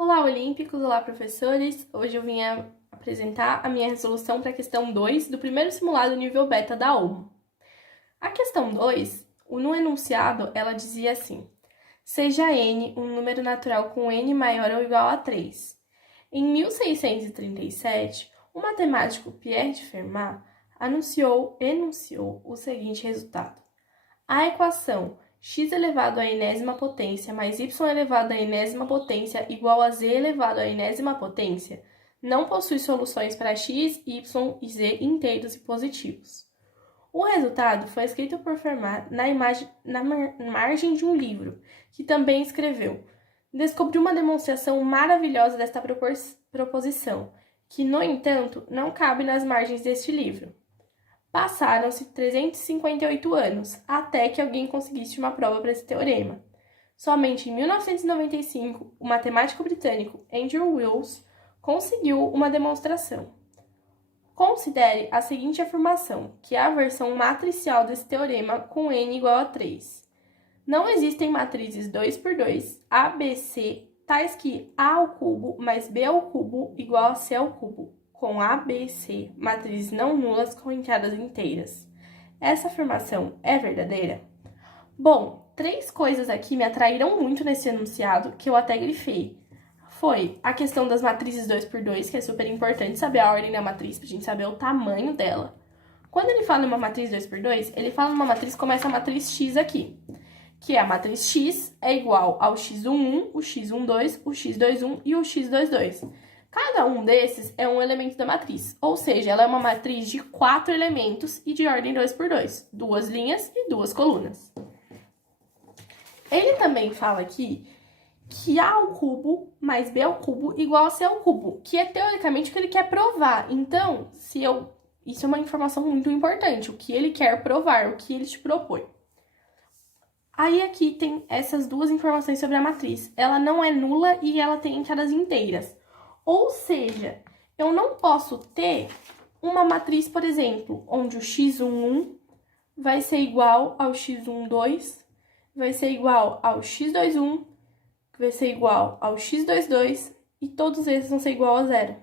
Olá, olímpicos! Olá, professores! Hoje eu vim apresentar a minha resolução para a questão 2 do primeiro simulado nível beta da OMO. A questão 2, no enunciado, ela dizia assim: seja n um número natural com n maior ou igual a 3. Em 1637, o matemático Pierre de Fermat enunciou o seguinte resultado: a equação x elevado à enésima potência mais y elevado à enésima potência igual a z elevado à enésima potência não possui soluções para x, y e z inteiros e positivos. O resultado foi escrito por Fermat na margem de um livro, que também escreveu. Descobriu uma demonstração maravilhosa desta proposição, que, no entanto, não cabe nas margens deste livro. Passaram-se 358 anos até que alguém conseguisse uma prova para esse teorema. Somente em 1995, o matemático britânico Andrew Wills conseguiu uma demonstração. Considere a seguinte afirmação, que é a versão matricial desse teorema com n igual a 3. Não existem matrizes 2 por 2, A, B, C, tais que A ao cubo mais B ao cubo igual a C ao cubo, com A, B e C, matrizes não nulas com entradas inteiras. Essa afirmação é verdadeira? Bom, três coisas aqui me atraíram muito nesse enunciado, que eu até grifei. Foi a questão das matrizes 2 por 2, que é super importante saber a ordem da matriz, pra gente saber o tamanho dela. Quando ele fala em uma matriz 2 por 2, ele fala numa matriz como essa matriz X aqui, que é a matriz X é igual ao x11, o x12, o x21 e o x22. Cada um desses é um elemento da matriz, ou seja, ela é uma matriz de 4 elementos e de ordem 2 por 2, duas linhas e duas colunas. Ele também fala aqui que A ao cubo mais B ao cubo igual a C ao cubo, que é teoricamente o que ele quer provar. Então, isso é uma informação muito importante, o que ele quer provar, o que ele te propõe. Aí aqui tem essas duas informações sobre a matriz. Ela não é nula e ela tem entradas inteiras. Ou seja, eu não posso ter uma matriz, por exemplo, onde o x11 vai ser igual ao x12, vai ser igual ao x21, vai ser igual ao x22 e todos esses vão ser igual a zero.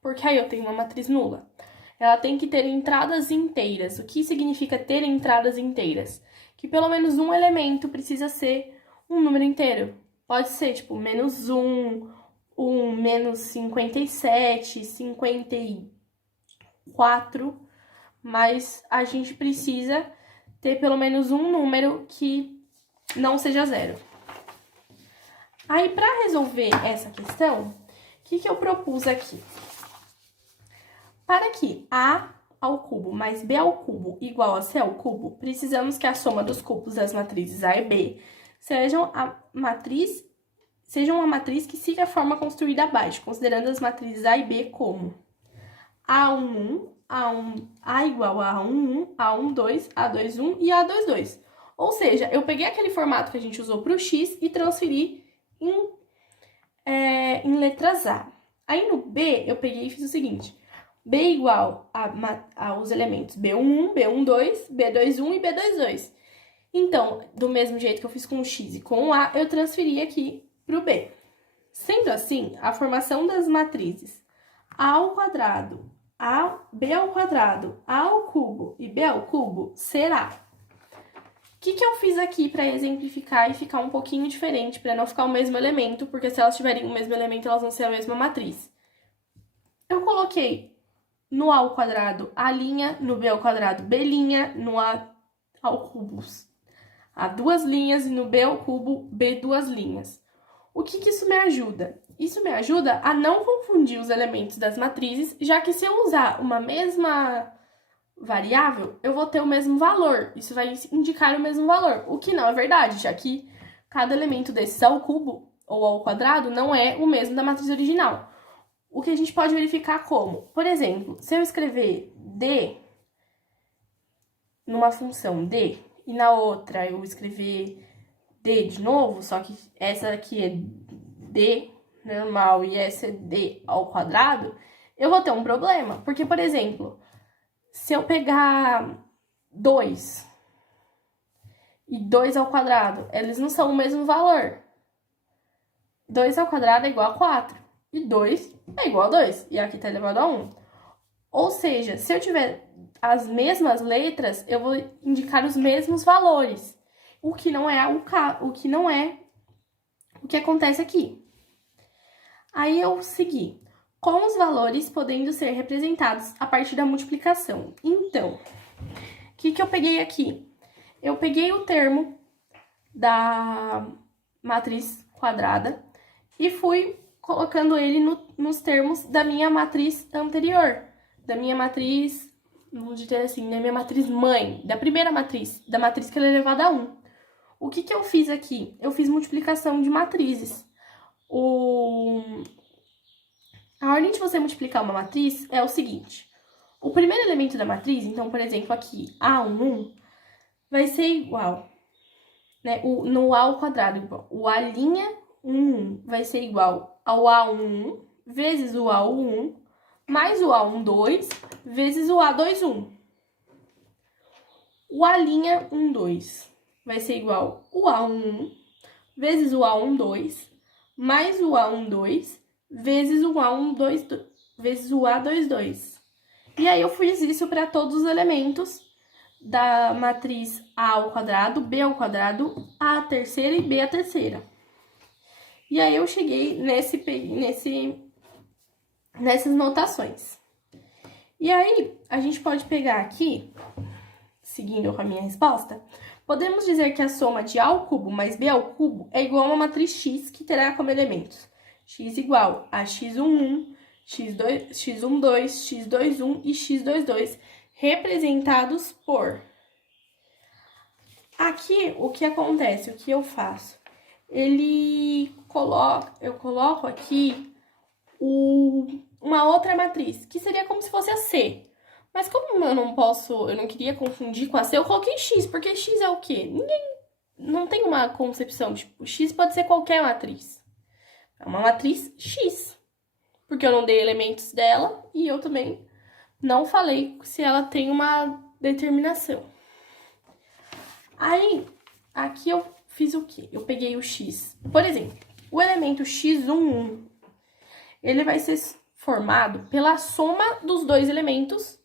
Porque aí eu tenho uma matriz nula. Ela tem que ter entradas inteiras. O que significa ter entradas inteiras? Que pelo menos um elemento precisa ser um número inteiro. Pode ser, tipo, menos 1, menos 57, 54, mas a gente precisa ter pelo menos um número que não seja zero. Aí, para resolver essa questão, o que eu propus aqui? Para que A ao cubo mais B ao cubo igual a C ao cubo, precisamos que a soma dos cubos das matrizes A e B sejam uma matriz que siga a forma construída abaixo, considerando as matrizes A e B como A11, A igual a A11, A12, A21 e A22. Ou seja, eu peguei aquele formato que a gente usou para o X e transferi em letras A. Aí no B, eu peguei e fiz o seguinte: B igual aos elementos B11, B12, B21 e B22. Então, do mesmo jeito que eu fiz com o X e com o A, eu transferi aqui para o B. Sendo assim, a formação das matrizes A ao quadrado, B ao quadrado, A ao cubo e B ao cubo será. O que eu fiz aqui para exemplificar e ficar um pouquinho diferente, para não ficar o mesmo elemento, porque se elas tiverem o mesmo elemento, elas vão ser a mesma matriz. Eu coloquei no A ao quadrado A', no B ao quadrado B', no A ao cubo A duas linhas e no B ao cubo B duas linhas. O que isso me ajuda? Isso me ajuda a não confundir os elementos das matrizes, já que se eu usar uma mesma variável, eu vou ter o mesmo valor. Isso vai indicar o mesmo valor, o que não é verdade, já que cada elemento desses ao cubo ou ao quadrado não é o mesmo da matriz original. O que a gente pode verificar como, por exemplo, se eu escrever D numa função D e na outra eu escrever D de novo, só que essa aqui é D normal e essa é D ao quadrado, eu vou ter um problema. Porque, por exemplo, se eu pegar 2 e 2 ao quadrado, eles não são o mesmo valor. 2 ao quadrado é igual a 4. E 2 é igual a 2. E aqui tá elevado a 1. Ou seja, se eu tiver as mesmas letras, eu vou indicar os mesmos valores. O que não é o que acontece aqui. Aí eu segui. Com os valores podendo ser representados a partir da multiplicação. Então, o que eu peguei aqui? Eu peguei o termo da matriz quadrada e fui colocando ele nos termos da minha matriz anterior. Da minha matriz, vamos dizer assim, da minha matriz mãe, da primeira matriz, da matriz que ela é elevada a 1. O que eu fiz aqui? Eu fiz multiplicação de matrizes. A ordem de você multiplicar uma matriz é o seguinte. O primeiro elemento da matriz, então, por exemplo, aqui, A11, vai ser igual, né? No A ao quadrado, o A' 1 vai ser igual ao A11 vezes o A1 mais o A12 vezes o A21. O A'12 vai ser igual ao A11 vezes o A12 mais o A12 vezes o A12 vezes o A22. E aí eu fiz isso para todos os elementos da matriz A ao quadrado, B ao quadrado, A à terceira e B à terceira. E aí eu cheguei nessas notações. E aí a gente pode pegar aqui, seguindo com a minha resposta, podemos dizer que a soma de A ao cubo mais B ao cubo é igual a uma matriz X que terá como elementos x igual a x11, x12, x21 e x22, representados por... Aqui, o que acontece, o que eu faço? Eu coloco aqui uma outra matriz, que seria como se fosse a C. Mas como eu não queria confundir com a C, eu coloquei x, porque x é o quê? Não tem uma concepção, tipo, x pode ser qualquer matriz. É uma matriz X, porque eu não dei elementos dela e eu também não falei se ela tem uma determinação. Aí, aqui eu fiz o quê? Eu peguei o X. Por exemplo, o elemento x11, ele vai ser formado pela soma dos dois elementos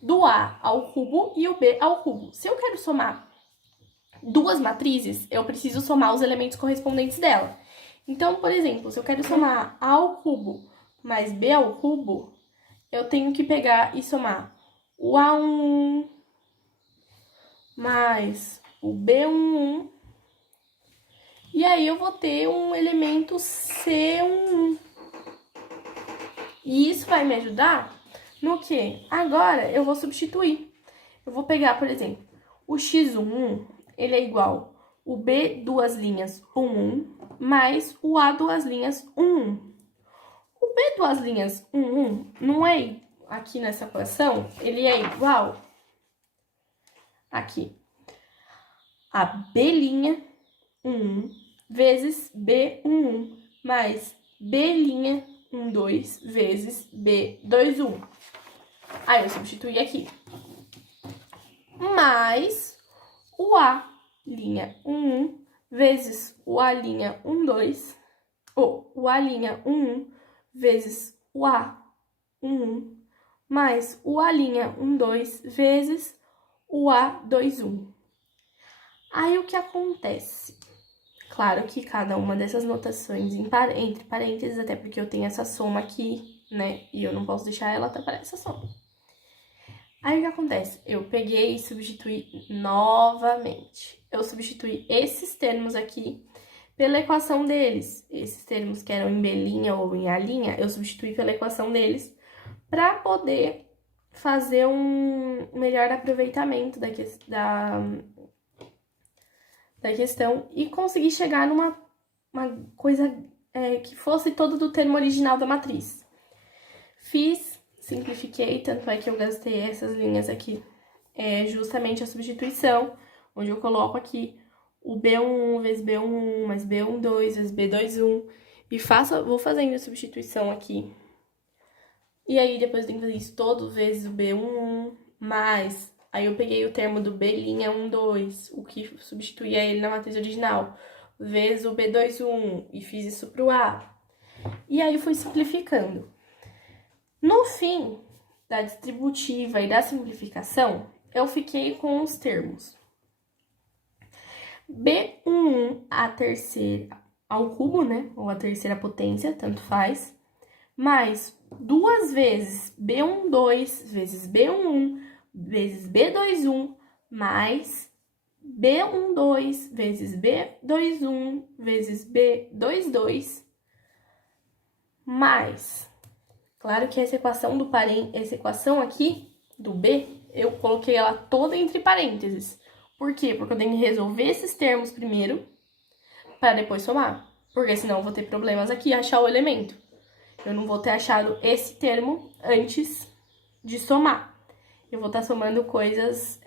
do A ao cubo e o B ao cubo. Se eu quero somar duas matrizes, eu preciso somar os elementos correspondentes dela. Então, por exemplo, se eu quero somar A ao cubo mais B ao cubo, eu tenho que pegar e somar o A11 mais o B11, e aí eu vou ter um elemento C11. E isso vai me ajudar no quê? Agora eu vou substituir. Eu vou pegar, por exemplo, o x11, ele é igual o B duas linhas 11 mais o A duas linhas 11. O B duas linhas 11 não é aqui nessa equação, ele é igual aqui a B' 11 vezes B11 mais B' 12 vezes B21. Aí eu substituí aqui. Mais o A' 11 vezes o A' 12, ou o A' 11 vezes o A11 mais o A' 12 vezes o A21. Aí o que acontece? Claro que cada uma dessas notações entre parênteses, até porque eu tenho essa soma aqui, né? E eu não posso deixar ela atrapalhar essa soma. Aí o que acontece? Eu peguei e substituí novamente. Eu substituí esses termos aqui pela equação deles. Esses termos que eram em B' ou em A', eu substituí pela equação deles para poder fazer um melhor aproveitamento da questão e conseguir chegar numa coisa que fosse todo do termo original da matriz. Simplifiquei, tanto é que eu gastei essas linhas aqui, justamente a substituição, onde eu coloco aqui o B11 vezes B11 mais B12 vezes B21 e vou fazendo a substituição aqui. E aí depois eu tenho que fazer isso todo vezes o B11 mais... Aí eu peguei o termo do B' 12, o que substituía ele na matriz original. vezes o B21 e fiz isso pro A. E aí fui simplificando. No fim da distributiva e da simplificação, eu fiquei com os termos B11 a terceira ao cubo, né? Ou a terceira potência, tanto faz. Mais 2 vezes B12 vezes B11 vezes B21 mais B12 vezes B21 vezes B22 mais... Claro que essa equação do essa equação aqui do B, eu coloquei ela toda entre parênteses. Por quê? Porque eu tenho que resolver esses termos primeiro para depois somar. Porque senão eu vou ter problemas aqui e achar o elemento. Eu não vou ter achado esse termo antes de somar. Eu vou estar somando coisas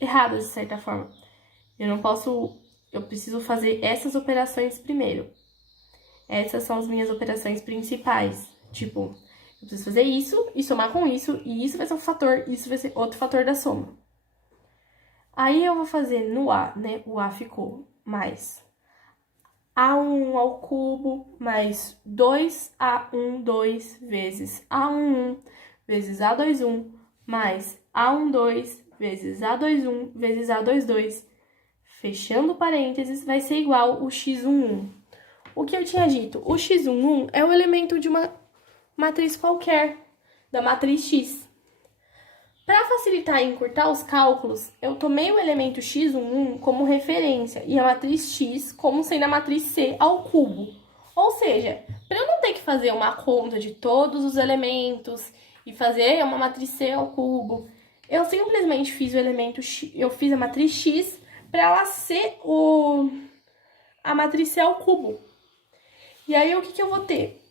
erradas, de certa forma. Eu preciso fazer essas operações primeiro. Essas são as minhas operações principais. Tipo, eu preciso fazer isso e somar com isso, e isso vai ser um fator, isso vai ser outro fator da soma. Aí eu vou fazer no A, né? O A ficou mais A1 ao cubo mais 2A12 vezes A11 vezes A21 mais A12 vezes A21 vezes A22. Fechando parênteses, vai ser igual o x11. O que eu tinha dito? O x11 é o elemento de uma matriz qualquer, da matriz X. Para facilitar e encurtar os cálculos, eu tomei o elemento x11 como referência e a matriz X como sendo a matriz C ao cubo. Ou seja, para eu não ter que fazer uma conta de todos os elementos e fazer uma matriz C ao cubo, eu simplesmente fiz o elemento X, eu fiz a matriz X para ela ser a matriz C ao cubo. E aí, o que eu vou ter?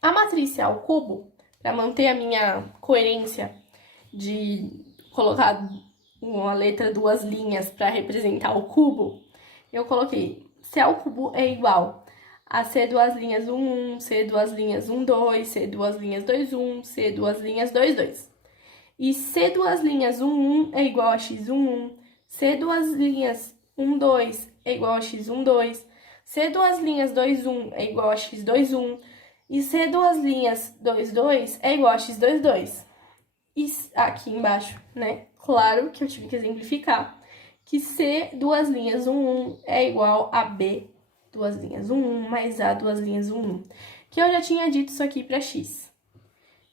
A matriz C ao cubo, para manter a minha coerência de colocar uma letra, 2 linhas para representar o cubo, eu coloquei C ao cubo é igual a C 2 linhas 1, 1, C 2 linhas 1, 2, C 2 linhas 2, 1, C 2 linhas 2, 2. E C 2 linhas 1, 1 é igual a X1, 1, C 2 linhas 1, 2 é igual a X1, 2, C 2 linhas 2, 1 é igual a X2, 1, e C 2 linhas 2, 2 é igual a X2, 2. E aqui embaixo, né? Claro que eu tive que exemplificar que C 2 linhas 1, 1 é igual a B 2 linhas 1, 1 mais A 2 linhas 1, 1. Que eu já tinha dito isso aqui para X.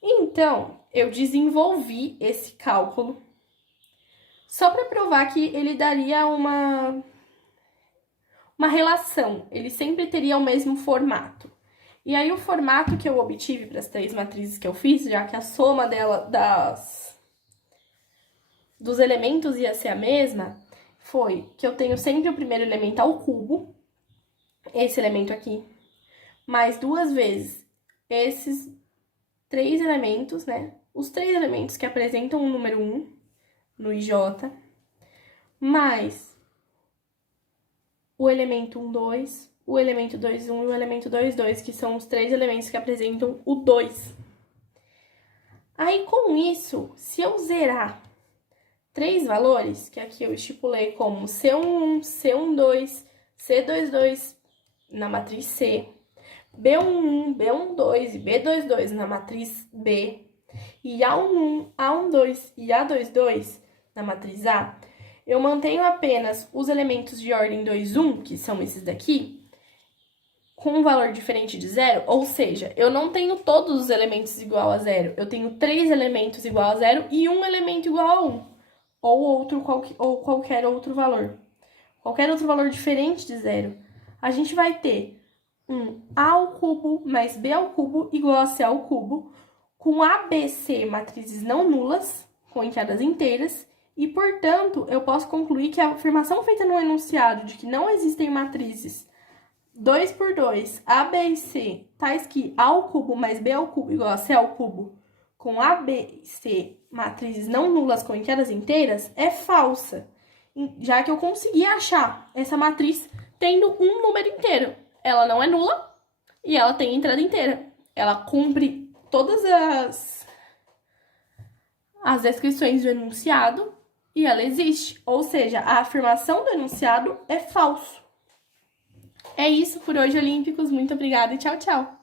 Então, eu desenvolvi esse cálculo só para provar que ele daria uma relação. Ele sempre teria o mesmo formato. E aí, o formato que eu obtive para as 3 matrizes que eu fiz, já que a soma dos elementos ia ser a mesma, foi que eu tenho sempre o primeiro elemento ao cubo, esse elemento aqui, mais 2 vezes esses 3 elementos, né? Os 3 elementos que apresentam o número 1 no IJ, mais o elemento 1, 2, o elemento 2, 1 e o elemento 2, 2, que são os 3 elementos que apresentam o 2. Aí, com isso, se eu zerar 3 valores, que aqui eu estipulei como C11, C12, C22 na matriz C, B11, B12 e B22 na matriz B, e A11, A12 e A22 na matriz A, eu mantenho apenas os elementos de ordem 2, 1, que são esses daqui, com um valor diferente de 0, ou seja, eu não tenho todos os elementos igual a 0, eu tenho 3 elementos igual a 0 e um elemento igual a 1, ou qualquer outro valor. Qualquer outro valor diferente de 0. A gente vai ter um A ao cubo mais B ao cubo igual a C ao cubo, com A, B, C matrizes não nulas, com entradas inteiras, e, portanto, eu posso concluir que a afirmação feita no enunciado de que não existem matrizes 2 por 2, A, B e C, tais que A ao cubo mais B ao cubo igual a C ao cubo, com A, B e C matrizes não nulas com entradas inteiras, é falsa, já que eu consegui achar essa matriz tendo um número inteiro. Ela não é nula e ela tem entrada inteira. Ela cumpre todas as descrições do enunciado e ela existe. Ou seja, a afirmação do enunciado é falso. É isso por hoje, Olímpicos. Muito obrigada e tchau, tchau!